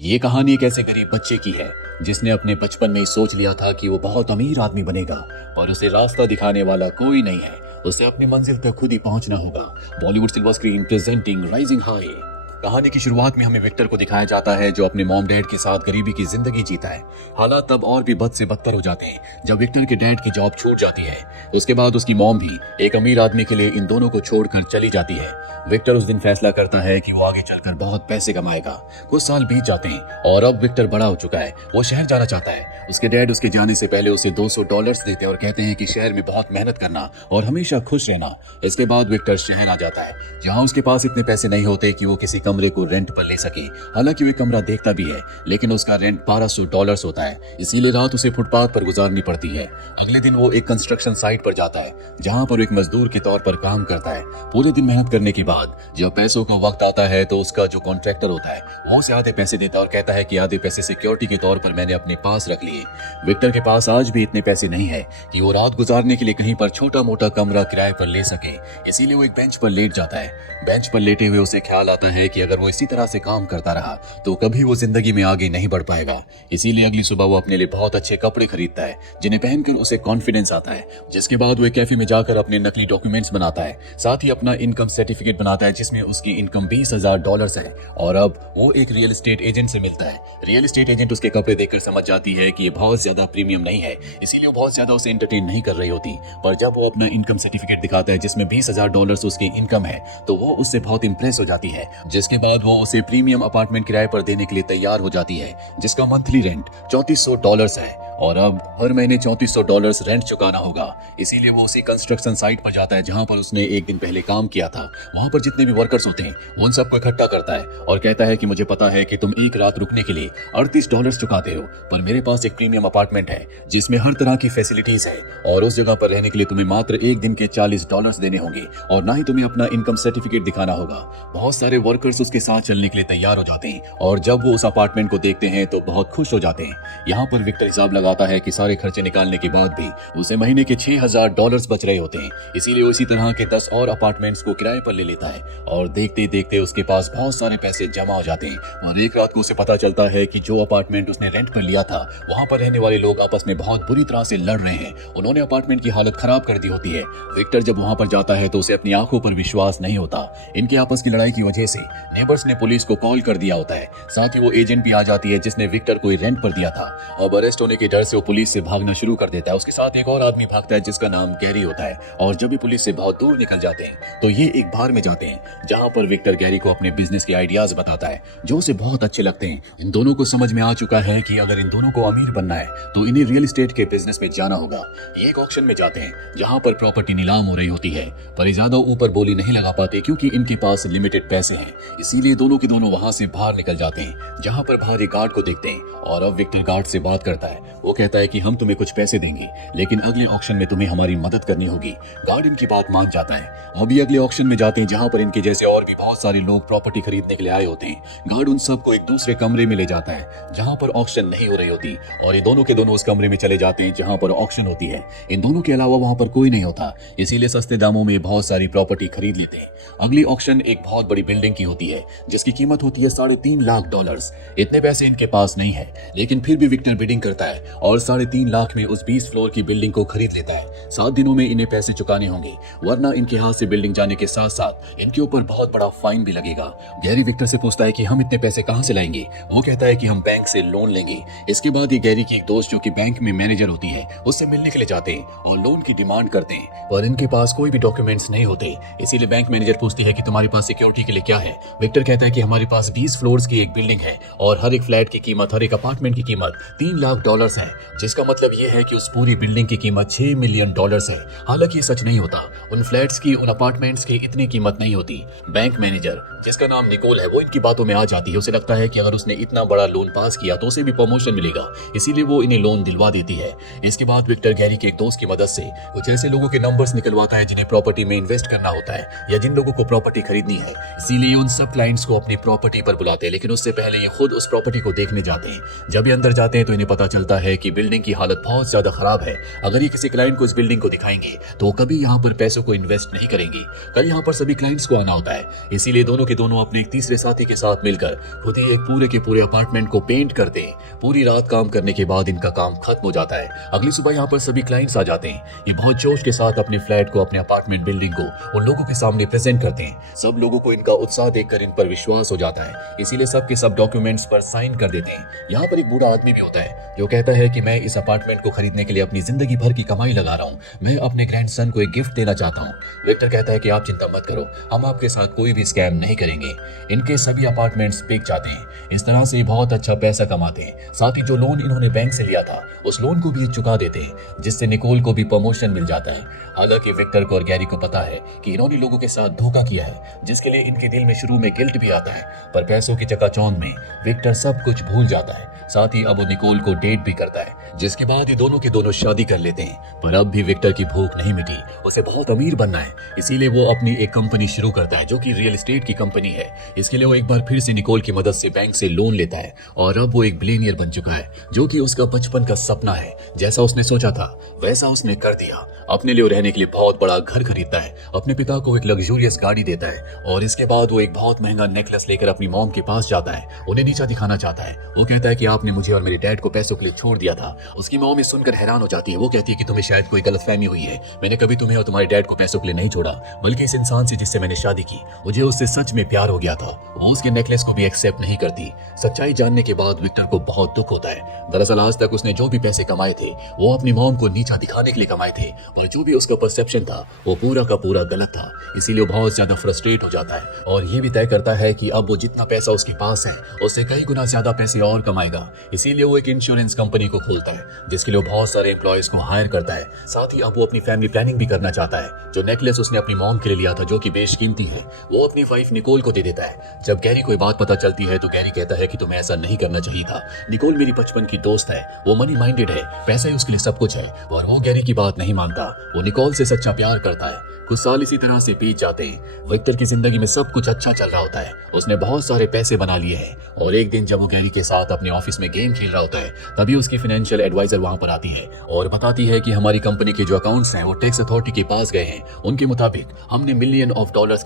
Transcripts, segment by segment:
ये कहानी एक ऐसे गरीब बच्चे की है जिसने अपने बचपन में ही सोच लिया था कि वो बहुत अमीर आदमी बनेगा, पर उसे रास्ता दिखाने वाला कोई नहीं है। उसे अपनी मंजिल तक खुद ही पहुंचना होगा। Bollywood silver screen presenting rising high. कहानी की शुरुआत में हमें विक्टर को दिखाया जाता है जो अपने मॉम डैड के साथ गरीबी की जिंदगी जीता है। हालात तब और भी बद से बदतर हो जाते हैं जब विक्टर के डैड की जॉब छूट जाती है। उसके बाद उसकी मॉम भी एक अमीर आदमी के लिए इन दोनों को छोड़कर चली जाती है। विक्टर उस दिन फैसला करता है कि वो आगे चलकर बहुत पैसे कमाएगा। कुछ साल बीत जाते हैं और अब विक्टर बड़ा हो चुका है। वो शहर जाना चाहता है। उसके डैड उसके जाने से पहले उसे $200 देते हैं और कहते हैं कि शहर में बहुत मेहनत करना और हमेशा खुश रहना। इसके बाद विक्टर शहर आ जाता है जहाँ उसके पास इतने पैसे नहीं होते कि वो किसी कमरे को रेंट पर ले सके। हालांकि वो कमरा देखता भी है लेकिन उसका रेंट $1200 होता है, इसीलिए रात उसे फुटपाथ पर गुजारनी पड़ती है। अगले दिन वो एक कंस्ट्रक्शन साइट पर जाता है जहाँ पर एक मजदूर के तौर पर काम करता है। पूरे दिन मेहनत करने के बाद जब पैसों का वक्त आता है तो उसका जो कॉन्ट्रैक्टर होता है वो उसे आधे पैसे देता है और कहता है कि आधे पैसे सिक्योरिटी के तौर पर मैंने अपने पास रख लिए। विक्टर के पास आज भी इतने पैसे नहीं है कि वो रात गुजारने के लिए कहीं पर छोटा मोटा कमरा किराए पर ले सके, इसीलिए वो एक बेंच पर लेट जाता है। बेंच पर लेटे हुए उसे ख्याल आता है कि अगर वो इसी तरह से काम करता रहा तो कभी वो जिंदगी में आगे नहीं बढ़ पाएगा। इसीलिए अगली सुबह वो अपने लिए बहुत अच्छे कपड़े खरीदता है जिन्हें पहनकर उसे कॉन्फिडेंस आता है। जिसके बाद वो एक कैफे में जाकर अपने नकली डॉक्यूमेंट्स बनाता है, साथ ही अपना इनकम सर्टिफिकेट बनाता है जिसमें उसकी इनकम $20,000 है। और अब वो एक रियल एस्टेट एजेंट से मिलता है। रियल एस्टेट एजेंट उसके कपड़े देखकर समझ जाती है कि ये बहुत ज्यादा प्रीमियम नहीं है, इसीलिए वो बहुत ज्यादा उसे एंटरटेन नहीं कर रही होती। पर जब वो अपना इनकम सर्टिफिकेट दिखाता है जिसमें $20,000 उसकी इनकम है तो वो उससे बहुत इंप्रेस हो जाती है। जिसके बाद वो उसे प्रीमियम अपार्टमेंट किराए पर देने के लिए तैयार हो जाती है जिसका मंथली रेंट $3400 है और अब हर महीने $3400 रेंट चुकाना होगा। इसीलिए वो उसी कंस्ट्रक्शन साइट पर जाता है जहां पर उसने एक दिन पहले काम किया था। वहां पर जितने भी वर्कर्स होते हैं वो उन सबको इकट्ठा करता है और कहता है कि मुझे पता है कि तुम एक रात रुकने के लिए $38 चुकाते हो, पर मेरे पास एक प्रीमियम अपार्टमेंट है जिसमें हर तरह की फैसिलिटीज है और उस जगह पर रहने के लिए तुम्हें मात्र एक दिन के $40 देने होंगे और ना ही तुम्हें अपना इनकम सर्टिफिकेट दिखाना होगा। बहुत सारे वर्कर्स उसके साथ चलने के लिए तैयार हो जाते हैं और जब वो उस अपार्टमेंट को देखते हैं तो बहुत खुश हो जाते हैं। यहाँ पर विक्टर हिसाब लगाता है कि सारे खर्चे निकालने के बाद भी उसे महीने के $6000 बच रहे होते हैं, इसीलिए वो इसी तरह के 10 और अपार्टमेंट्स को किराए पर ले लेता है और देखते देखते उसके पास बहुत सारे पैसे जमा हो जाते हैं। और एक रात को उसे पता चलता है कि जो अपार्टमेंट उसने रेंट पर लिया था वहां पर रहने वाले लोग आपस में बहुत बुरी तरह से लड़ रहे हैं। उन्होंने अपार्टमेंट की हालत खराब कर दी होती है। विक्टर जब वहां पर जाता है तो उसे अपनी आंखों पर विश्वास नहीं होता। इनके आपस की लड़ाई की वजह से नेबर्स ने पुलिस को कॉल कर दिया होता है। साथ ही वो एजेंट भी आ जाती है जिसने विक्टर को रेंट पर दिया था। अब अरेस्ट होने के डर से वो पुलिस से भागना शुरू कर देता है। उसके साथ एक और आदमी भागता है जिसका नाम गैरी होता है और जब भी पुलिस से बहुत दूर निकल जाते हैं तो ये एक बार में जाते हैं जहां पर विक्टर गैरी को अपने बिजनेस के आइडियाज बताता है जो उसे बहुत अच्छे लगते हैं। इन दोनों को समझ में आ चुका है कि अगर इन दोनों को अमीर बनना है तो इन्हें रियल एस्टेट के बिजनेस में जाना होगा। ये एक ऑक्शन में जाते हैं जहां पर प्रॉपर्टी नीलाम हो रही होती है, पर ये ज्यादा ऊपर बोली नहीं लगा पाते क्योंकि इनके पास लिमिटेड पैसे हैं। इसीलिए दोनों के दोनों वहां से बाहर निकल जाते हैं जहां पर बाहर एक गार्ड को देखते हैं और अब विक्टर गार्ड से बात करता है। वो कहता है कि हम तुम्हें कुछ पैसे देंगे लेकिन अगले ऑक्शन में तुम्हें हमारी मदद करनी होगी। गार्ड इनकी बात मान जाता है। अभी अगले ऑक्शन में जाते हैं जहां पर इनके जैसे और भी बहुत सारे लोग प्रॉपर्टी खरीदने के लिए आए होते हैं। गार्ड उन सबको एक दूसरे कमरे में ले जाता है जहां पर ऑक्शन नहीं हो रही होती और ये दोनों के दोनों उस कमरे में चले जाते हैं जहां पर ऑक्शन होती है। इन दोनों के अलावा वहां पर कोई नहीं होता, इसीलिए सस्ते दामों में बहुत सारी प्रॉपर्टी खरीद लेते हैं। अगली ऑक्शन एक बहुत बड़ी बिल्डिंग की होती है जिसकी कीमत होती है $3.5 लाख। इतने पैसे इनके पास नहीं है लेकिन फिर भी विक्टर बिडिंग करता है और $3.5 लाख में उस 20 फ्लोर की बिल्डिंग को खरीद लेता है। 7 दिनों में इन्हें पैसे चुकाने होंगे वरना इनके हाथ से बिल्डिंग जाने के साथ साथ इनके ऊपर बहुत बड़ा फाइन भी लगेगा। गैरी विक्टर से पूछता है कि हम इतने पैसे कहां से लाएंगे। वो कहता है कि हम बैंक से लोन लेंगे। इसके बाद ये गैरी की एक दोस्त जो कि बैंक में मैनेजर होती है उससे मिलने के लिए जाते हैं और लोन की डिमांड करते हैं, पर इनके पास कोई भी डॉक्यूमेंट्स नहीं होते। इसीलिए बैंक मैनेजर पूछती है कि तुम्हारे पास सिक्योरिटी के लिए क्या है। विक्टर कहता है कि हमारे पास 20 फ्लोर्स की एक बिल्डिंग है और हर एक फ्लैट की कीमत, हर एक अपार्टमेंट की कीमत $3 लाख है, जिसका मतलब ये है कि उस पूरी बिल्डिंग की कीमत $6 मिलियन है। हालांकि ये सच नहीं होता, उन फ्लैट्स की, उन अपार्टमेंट्स की इतनी कीमत नहीं होती। बैंक मैनेजर जिसका नाम निकोल है वो इनकी बातों में आ जाती है। उसे लगता है कि अगर उसने इतना बड़ा लोन पास किया तो उसे भी प्रमोशन मिलेगा, इसीलिए वो इन्हें लोन दिलवा देती है। इसके बाद विक्टर गैरी के एक दोस्त की मदद से कुछ ऐसे लोगों के नंबर्स निकलवाता है जिन्हें प्रॉपर्टी में इन्वेस्ट करना होता है या जिन लोगों को प्रॉपर्टी खरीदनी है। इसीलिए उन सब क्लाइंट्स को अपनी प्रॉपर्टी पर बुलाते हैं, लेकिन उससे पहले ये खुद उस प्रॉपर्टी को देखने जाते हैं। जब ये अंदर जाते हैं तो इन्हें पता चलता है कि बिल्डिंग की हालत बहुत ज्यादा खराब है। अगर ये किसी क्लाइंट को इस बिल्डिंग को दिखाएंगे तो वो कभी यहाँ पर पैसों को इन्वेस्ट नहीं करेंगे। कल यहाँ पर सभी क्लाइंट्स को आना होता है, इसीलिए दोनों के दोनों अपने एक तीसरे साथी के साथ मिलकर खुद ही एक पूरे के पूरे अपार्टमेंट को पेंट करते हैं। पूरी रात काम करने के बाद इनका काम खत्म हो जाता है। अगली सुबह यहाँ पर सभी क्लाइंट्स आ जाते हैं। ये बहुत जोश के साथ अपने फ्लैट को, अपने अपार्टमेंट बिल्डिंग को उन लोगों के सामने प्रेजेंट करते हैं। सब लोगों को इनका उत्साह देखकर इन पर विश्वास हो जाता है, इसीलिए सब के सब डॉक्यूमेंट्स पर साइन कर देते हैं। यहाँ पर एक बूढ़ा आदमी भी होता है जो कहता है कि मैं इस अपार्टमेंट को खरीदने के लिए अपनी जिंदगी भर की कमाई लगा रहा हूँ। मैं अपने ग्रैंडसन को एक गिफ्ट देना चाहता हूँ। विक्टर कहता है कि आप चिंता मत करो, हम आपके साथ कोई भी स्कैम नहीं करेंगे। इनके सभी अपार्टमेंट्स बिक जाते हैं। इस तरह से बहुत अच्छा पैसा कमाते हैं। साथ ही जो लोन इन्होंने बैंक से लिया था उस लोन को भी चुका देते हैं, जिससे निकोल को भी प्रमोशन मिल जाता है। हालांकि विक्टर को और गैरी को पता है कि इन्होंने लोगों के साथ धोखा किया है, जिसके लिए इनके दिल में शुरू में गिल्ट भी आता है। पर पैसों की चकाचौंध में विक्टर सब कुछ भूल जाता है। साथ ही अब वो निकोल को डेट भी करता है, जिसके बाद ये दोनों के दोनों शादी कर लेते हैं। पर अब भी विक्टर की भूख नहीं मिटी, उसे बहुत अमीर बनना है। इसीलिए वो अपनी एक कंपनी शुरू करता है जो कि रियल एस्टेट की कंपनी है। इसके लिए वो एक बार फिर से निकोल की मदद से बैंक से लोन लेता है और अब वो एक बिलियनियर बन चुका है, जो कि उसका बचपन का सपना है। जैसा उसने सोचा था वैसा उसने कर दिया। अपने लिए रहने के लिए बहुत बड़ा घर खरीदता है, अपने पिता को एक लग्जूरियस गाड़ी देता है और इसके बाद वो एक बहुत महंगा नेकलेस लेकर अपनी मॉम के पास जाता है। उन्हें नीचा दिखाना चाहता है। वो कहता है कि आपने मुझे और मेरे डैड को पैसों के लिए छोड़ दिया था। उसकी मॉम ये सुनकर हैरान हो जाती है। वो कहती है कि तुम्हें शायद कोई गलतफहमी हुई है। मैंने कभी तुम्हें और तुम्हारे डैड को पैसों के लिए नहीं छोड़ा, बल्कि इस इंसान से जिससे मैंने शादी की, मुझे उससे सच में प्यार हो गया था। वो उसके नेकलेस को भी एक्सेप्ट नहीं करती। सच्चाई जानने के बाद विक्टर को बहुत दुख होता है। दरअसल आज तक उसने जो भी पैसे कमाए थे वो अपनी मॉम को नीचा दिखाने के लिए कमाए थे, पर जो भी उसका परसेप्शन था वो पूरा का पूरा गलत था। इसीलिए वो बहुत ज्यादा फ्रस्ट्रेट हो जाता है और ये भी तय करता है कि अब वो जितना पैसा उसके पास है उससे कई गुना ज्यादा पैसे और कमाएगा। इसीलिए वो एक इंश्योरेंस कंपनी को खोलता है, जिसके लिए वो बहुत सारे एम्प्लॉयज को हायर करता है। साथ ही अब वो अपनी फैमिली प्लानिंग भी करना चाहता है। जो नेकलेस उसने अपनी मॉम के लिए लिया था, जो कि बेशकीमती है, वो अपनी वाइफ निकोल को दे देता है। जब गैरी को बात पता चलती है तो गैरी कहता है कि तुम्हें ऐसा नहीं करना चाहिए था। निकोल मेरी बचपन की दोस्त है, वो मनी माइंडेड है, पैसा ही उसके लिए सब कुछ है। और वो गैरी की बात नहीं मानता। वो निकोल से सच्चा प्यार करता है। कुछ साल इसी तरह से बीत जाते हैं। विक्टर की जिंदगी में सब कुछ अच्छा चल रहा होता है। उसने बहुत सारे पैसे बना लिए हैं और एक दिन जब वो गैरी के साथ अपने ऑफिस में गेम खेल रहा होता है, तभी उसकी फाइनेंशियल एडवाइजर वहां पर आती है और बताती है कि हमारी कंपनी के जो अकाउंट्स हैं वो टैक्स अथॉरिटी के पास गए हैं। उनके मुताबिक हमने $1 मिलियन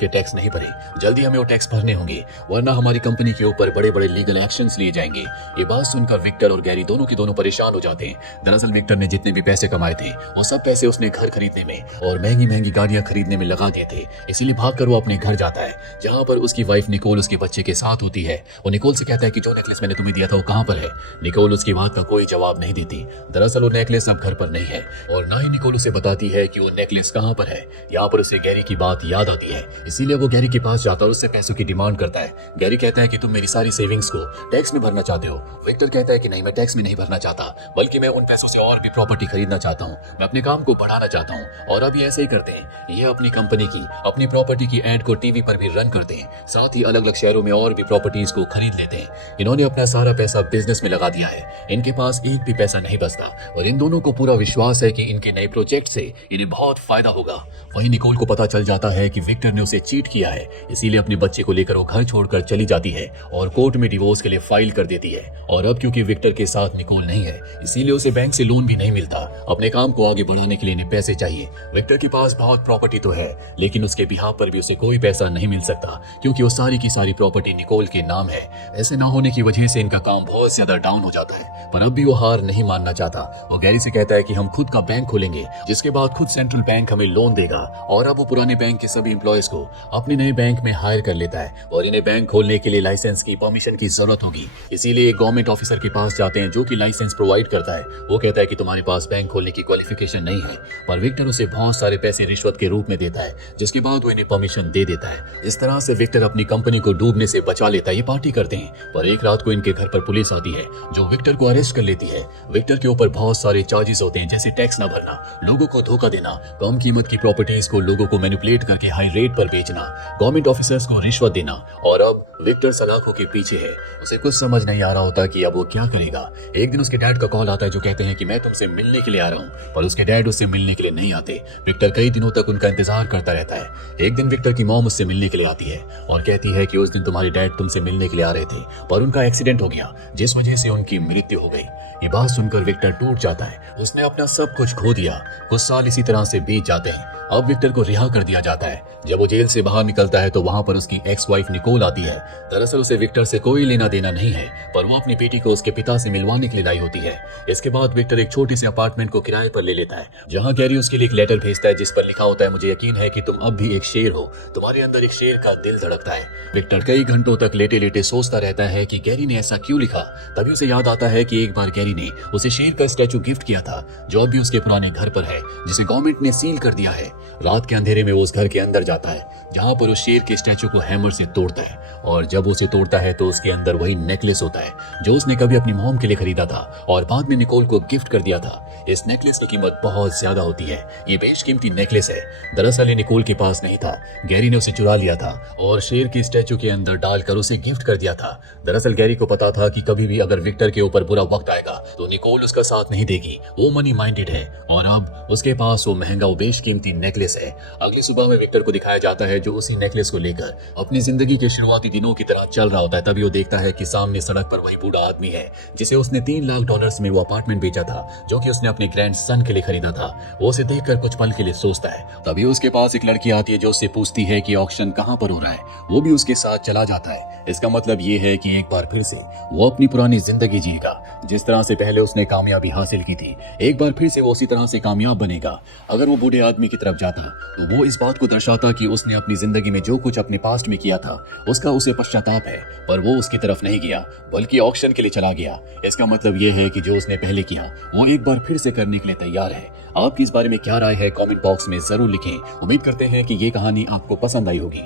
के टैक्स नहीं भरे। जल्दी हमें वो टैक्स भरने होंगे, वरना हमारी कंपनी के ऊपर बड़े बड़े लीगल एक्शंस लिए जाएंगे। ये बात सुनकर विक्टर और गैरी दोनों के दोनों परेशान हो जाते हैं। दरअसल विक्टर ने जितने भी पैसे कमाए थे वो सब पैसे उसने घर खरीदने में और महंगी महंगी गाड़ियां खरीदने में लगा दिए थे। इसीलिए भागकर वो अपने घर जाता है, जहां पर उसकी वाइफ निकोल उसके बच्चे के साथ होती है। वो निकोल से कहता है कि जो नेकलेस मैंने तुम्हें दिया था वो कहां पर है। निकोल उसकी बात का कोई जवाब नहीं देती। दरअसल वो नेकलेस अब घर पर नहीं है और ना ही निकोल उसे बताती है कि वो नेकलेस कहां पर है। यहाँ पर उसे गैरी की बात याद आती है, इसीलिए वो गैरी के पास जाता और उससे पैसों की डिमांड करता है। गैरी कहता है कि तुम मेरी सारी सेविंग्स को टैक्स में भरना चाहते हो। विक्टर कहता है कि नहीं, मैं टैक्स में नहीं भरना चाहता, बल्कि मैं उन पैसों से और भी प्रॉपर्टी खरीदना चाहता हूँ। मैं अपने काम को बढ़ाना चाहता हूँ। और अब ये ऐसे ही करते हैं। ये अपनी कंपनी की, अपनी प्रॉपर्टी की एड को टीवी पर भी रन करते हैं। साथ ही अलग अलग शहरों में और भी प्रॉपर्टीज को खरीद लेते हैं। इन्होंने अपना सारा पैसा बिजनेस में लगा दिया है। इनके पास एक भी पैसा नहीं बचता और इन दोनों को पूरा विश्वास है कि इनके नए प्रोजेक्ट से इन्हें बहुत फायदा होगा। वहीं निकोल को पता चल जाता है कि विक्टर ने उसे चीट किया है, इसीलिए अपने बच्चे को लेकर वो घर छोड़कर चली जाती है और कोर्ट में डिवोर्स के लिए फाइल कर देती है। और अब क्योंकि विक्टर के साथ निकोल नहीं है, इसीलिए उसे बैंक से लोन भी नहीं मिलता। अपने काम को आगे बढ़ाने के लिए इन्हें पैसे चाहिए। विक्टर के पास बहुत प्रॉपर्टी तो है, लेकिन उसके बिहाफ पर भी उसे कोई पैसा नहीं मिल सकता, क्योंकि वो सारी की सारी प्रॉपर्टी निकोल के नाम है। ऐसे ना होने की वजह से इनका काम बहुत ज्यादा डाउन हो जाता है। पर अब भी वो हार नहीं मानना चाहता। वो गैरी से कहता है कि हम खुद का बैंक खोलेंगे, जिसके बाद खुद सेंट्रल बैंक हमें लोन देगा। और अब वो पुराने बैंक के सभी एम्प्लॉयज को अपने नए बैंक में हायर कर लेता है और इन्हें बैंक खोलने के लिए लाइसेंस की, परमिशन की जरूरत होगी। इसीलिए एक गवर्नमेंट ऑफिसर के पास जाते हैं जो कि लाइसेंस प्रोवाइड करता है। वो कहता है कि तुम्हारे पास बैंक खोलने की क्वालिफिकेशन नहीं है। पर विक्टर उसे बहुत सारे पैसे रिश्वत के रूप में देता है, जिसके बाद वो इन्हें परमिशन दे देता है। इस तरह से विक्टर अपनी कंपनी को डूबने से बचा लेता है। ये पार्टी करते हैं, पर एक रात को इनके घर पर पुलिस आती है, जो विक्टर को अरेस्ट कर लेती है। विक्टर के ऊपर बहुत सारे चार्जेस होते हैं, जैसे टैक्स न भरना, लोगों को धोखा देना, कम कीमत की प्रॉपर्टीज को लोगों को मैनिपुलेट करके हाई रेट पर बेचना, गवर्नमेंट ऑफिसर्स को रिश्वत देना और अब विक्टर सलाखों के पीछे है। उसे कुछ समझ नहीं आ रहा होता कि अब वो क्या करेगा। एक दिन उसके डैड का कॉल आता है जो कहते हैं कि मैं तुमसे मिलने के लिए आ रहा हूँ, पर उसके डैड उससे मिलने के लिए नहीं आते। विक्टर कई दिनों तक उनका इंतजार करता रहता है। एक दिन विक्टर की मॉम उससे मिलने के लिए आती है और कहती है कि उस दिन तुम्हारे डैड तुमसे मिलने के लिए आ रहे थे, पर उनका एक्सीडेंट हो गया जिस वजह से उनकी मृत्यु हो गई। ये बात सुनकर विक्टर टूट जाता है। उसने अपना सब कुछ खो दिया। कुछ साल इसी तरह से बीत जाते हैं। अब विक्टर को रिहा कर दिया जाता है। जब वो जेल से बाहर निकलता है तो वहां पर उसकी एक्स वाइफ निकोल आती है। दरअसल उसे विक्टर से कोई लेना देना नहीं है, पर वो अपनी बेटी को उसके पिता से मिलवाने के लिए लाई होती है। इसके बाद विक्टर एक छोटे से अपार्टमेंट को किराए पर ले लेता है, जहां गैरी उसके लिए एक लेटर भेजता है जिस पर लिखा होता है, मुझे यकीन है कि तुम अब भी एक शेर हो, तुम्हारे अंदर एक शेर का दिल धड़कता है। विक्टर कई घंटों तक लेटे लेटे सोचता रहता है कि गैरी ने ऐसा क्यों लिखा। तभी उसे याद आता है कि एक बार गैरी ने उसे शेर का स्टैचू गिफ्ट किया था जो अब भी उसके पुराने घर पर है, जिसे गवर्नमेंट ने सील कर दिया है। रात के अंधेरे में वो उस घर के अंदर जाता है जहां पर उस शेर के स्टैचू को हैमर से तोड़ता है, और जब उसे तोड़ता है तो उसके अंदर वही नेकलेस होता है जो उसने कभी अपनी मॉम के लिए खरीदा था और बाद में निकोल को गिफ्ट कर दिया था। इस नेकलेस की कीमत बहुत ज्यादा होती है। ये बेशकीमती नेकलेस है। दरअसल ये निकोल के पास नहीं था, गैरी ने उसे चुरा लिया था और शेर के स्टैचू के अंदर डालकर उसे गिफ्ट कर दिया था। दरअसल गैरी को पता था कि कभी भी अगर विक्टर के ऊपर बुरा वक्त आएगा तो निकोल उसका साथ नहीं देगी। वो मनी माइंडेड है और अब उसके पास वो महंगा वो बेशकीमती नेकलेस है। अगली सुबह में विक्टर को दिखाया जाता है जो उसी नेकलेस को लेकर अपनी जिंदगी के शुरुआती दिनों की तरह चल रहा होता है। तभी वो देखता है कि सामने सड़क पर वही बूढ़ा आदमी है जिसे उसने $3 लाख में वो अपार्टमेंट बेचा था, जो कि उसने अपने ग्रैंड सन के लिए खरीदा था। वो उसे देखकर कुछ पल के लिए सोचता है। तभी उसके पास एक लड़की आती है जो उससे पूछती है कि ऑक्शन कहाँ पर हो रहा है। वो भी उसके साथ चला जाता है। इसका मतलब ये है कि एक बार फिर से वो अपनी पुरानी जिंदगी जिएगा जिस तरह से पहले उसने कामयाबी हासिल की थी। एक बार फिर से वो उसी तरह से कामयाब बनेगा। अगर वो बूढ़े आदमी की तरफ जाता तो वो इस बात को दर्शाता कि उसने अपनी जिंदगी में जो कुछ अपने पास्ट में किया था उसका उसे पश्चाताप है, पर वो उसकी तरफ नहीं गया बल्कि ऑक्शन के लिए चला गया। इसका मतलब ये है कि जो उसने पहले किया वो एक बार फिर से करने के लिए तैयार है। आपकी इस बारे में क्या राय है, कमेंट बॉक्स में जरूर लिखें। उम्मीद करते हैं कि ये कहानी आपको पसंद आई होगी।